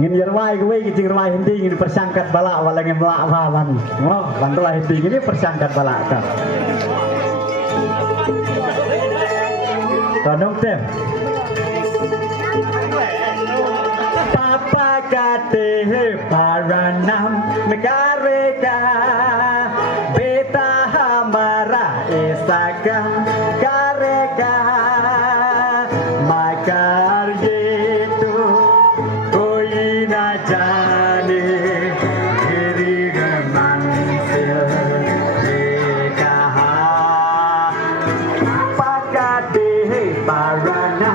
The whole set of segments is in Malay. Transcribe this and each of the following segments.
ngin yerwai gue ngin yerwai hindi ngin persangkat balak walang yang melak bawan oh bantulah hindi ini persangkat balak kan tonong tem papa kate paranam mekareka beta hamara esakam kareka makar yetu koi na jane diri mansil ekaha pakate parana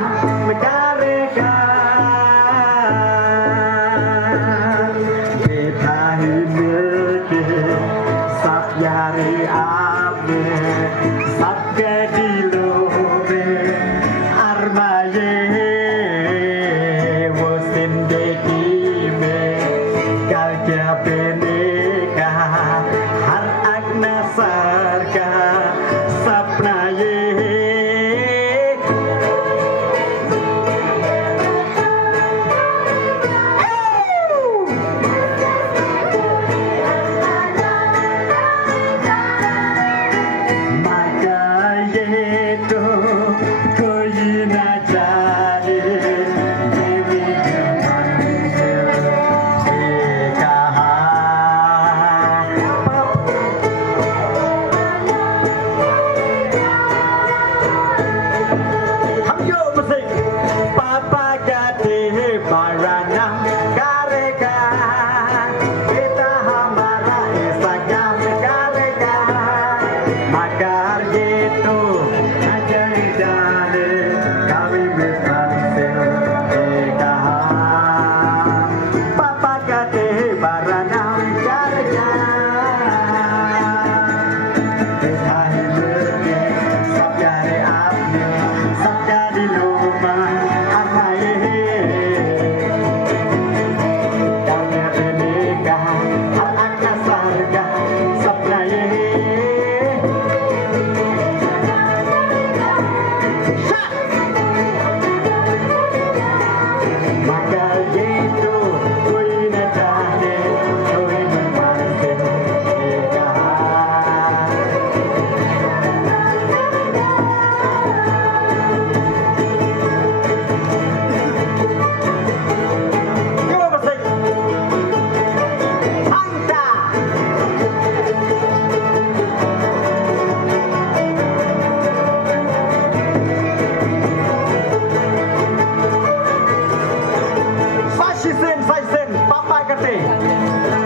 mekareka beta himilke sabyari abe sabke dilobe armaye wosin dekime kalja beneka har agna sarga sapnaye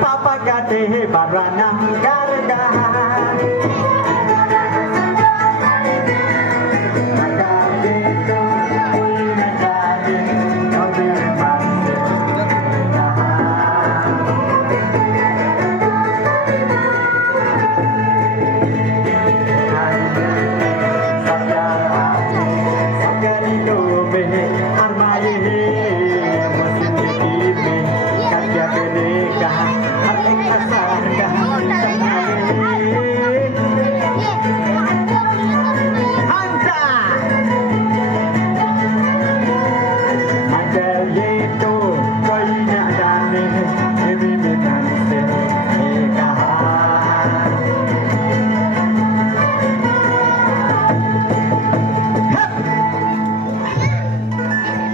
Papa kate baranam garga